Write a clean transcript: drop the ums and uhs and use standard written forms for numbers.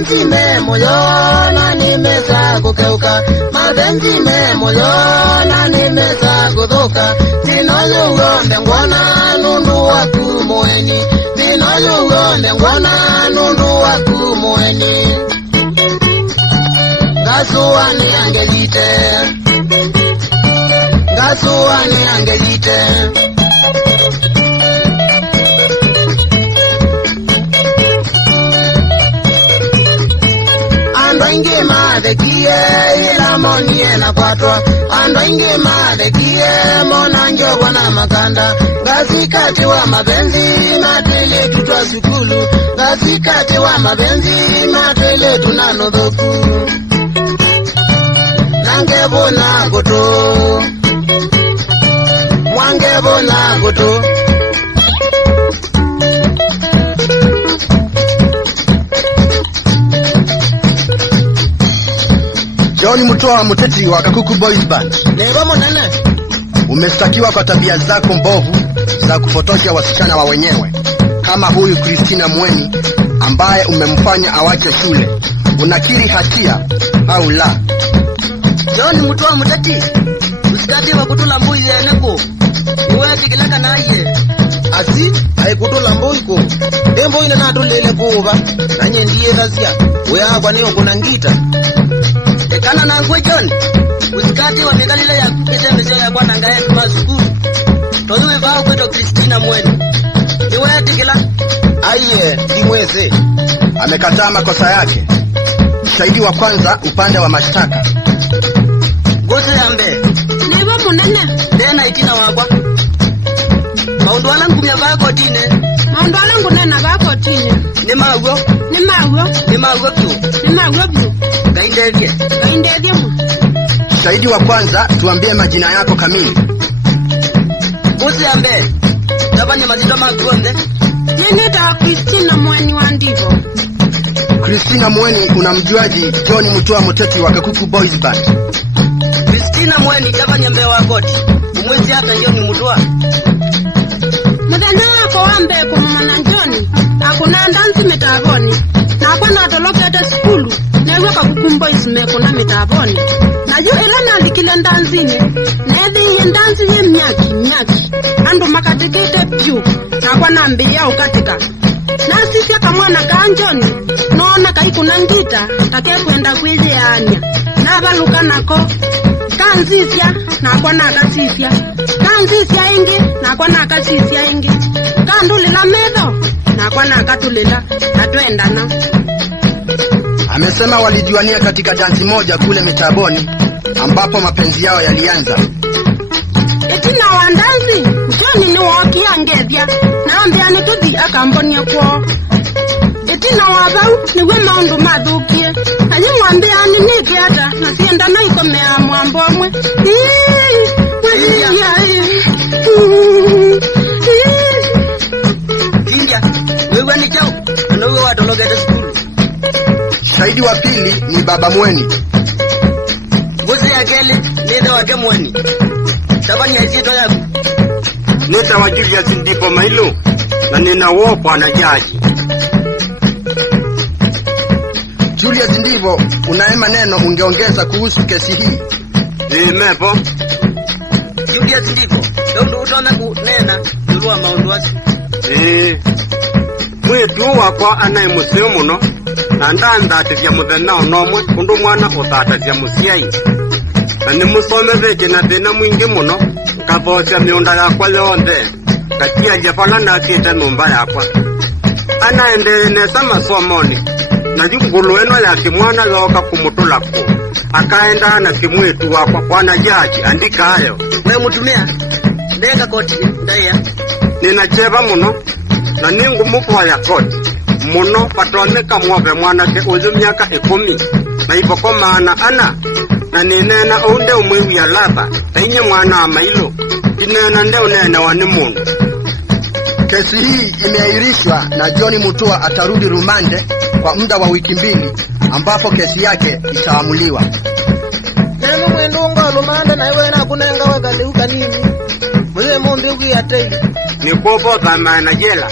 mapenzi moyona nimeza kukeuka, mapenzi moyona nimeza kudhuka, tinoyo ugonde ngwana nundu waku moeni, tinoyo ugonde ngwana nundu waku moeni. Ngasuani angelite, ngasuani angelite, ando ingi mathekie ila monie na kwatwa, ando ingi mathekie mona njogwa na makanda, ngazikati wa mapenzi matele tutwa sukulu, ngazikati wa mapenzi matele tunanodhoku, nangevona goto, mwangevona goto. John Mutua Muteti wa Kakuku Boys Band. Neva monene. Umestakiwa kwa tabia zako mbovu za kupotosha wasichana wa wenyewe, kama huyu Christina Mweni ambaye umemfanya awache shule. Unakiri hatia au la? John Mutua Muteti, usikati wa kutula mbui yeneko, uwe tikilaka na aye. Asi, haikutula mbui ko, dembo ina natulele kuwa, nanye ndiye razia, uya kwa niyo kuna ngita. Ekana na ngwe John, usikati wa megalile ya kukese mzio ya kwa nangaye tumasuku, tozuwe vao kweto Christina Mweni, uwe tikila. Aye, dimweze. Amekataa makosa yake. Shahidi wa kwanza upande wa mashtaka. Gote ambe. Neva munene. Tena itina wakwa. Maundu walangu mya vako tine. Maundu walangu nena vako tine. Ni mago. Ni mago. Ni mago pio. Ni mago pio. Kaindevye. Kaindevye mu. Shahidi wa kwanza, tuambie majina yako kamili. Gote ambe. Tabanya majina magonde. Yeneta Christina Mweni wa Ndivo. Christina Mweni unamjuaji John Mutua Muteti wa Kakuku Boys Band? Christina Mweni tabanya mbe wa koti. Umwezi hata John Mutua. Mudana wako wambe kumamana John. Akuna ndansi metavoni. Na akwana atolokete skulu. Newe Kakuku Boys mekuna metavoni. Na juu ilana alikile ndanzini. Nedhi nye ndanzi ye myaki. Ando makatikete piu. Na akwana mbe ya ukatika. Nasisya kamwana kanjoni, noona kaikuna ngita, take kwenda kwize anya. Navaluka nako, kanzisya, nakwa nakasisya. Kanzisya ingi, nakwa nakasisya ingi. Kandulila medho, nakwa nakatulila, natwendana. Amesema walijuania katika dansi moja kule Mitaboni, ambapo mapenzi yao yalianza. Etina wandanzi, John ni wakia ngedhya, naambia nituthi akambonia kwa. Etina wabau, niwe maundu madhukie. Ayi mwambia ninike hata, nasienda na ikomea mwambomwe. Kingia, wewe ni chao, anawe watologete skulu. Shahidi wa pili ni Baba Mweni. Gozi ya kele, nida wake Mweni. Tabanya jito yaku. Nita wa Julius Ndipo Mailu, na ninawopwa na jaji. Julius Ndivo, unaema neno ungeongeza kuhusu kesi hii? Mepo. Julius Ndivo, ndio utaona kunena nulua maundu wasi. Mwitu wakwa anaye museo muno, na ndandatithia muthenya onomwe kundu mwana uthatithia musiai. Na nimusomethete na thina mwingi muno, nkathosya miunda yakwa yonthe, ngakiaria vala nakite nyumba yakwa. Anaendelee nesa masomoni, na ngulu eno ya kimwana yoka kumutula ku. Akaenda na kimwitu wakwa kwana jaji andika hayo. Wewe mutumia, ndeka koti, ndaya. Ninacheva muno, na ningu mukwa ya koti. Muno patoneka mwabe mwanake uzu miaka 10, na ipoko maana ana. Na ninena unde umwiwi ya laba, tainye mwana Mailu, tinena nde unena wani mundu. Kesi hii imeahirishwa na John Mutua atarudi rumande kwa muda wa wiki 2, ambapo kesi yake itaamuliwa. Nemo mwendunga rumande na iwe na kunenga wakaliuka nini? Mwe mumbi ukiatei. Ni kupo dhamana jela.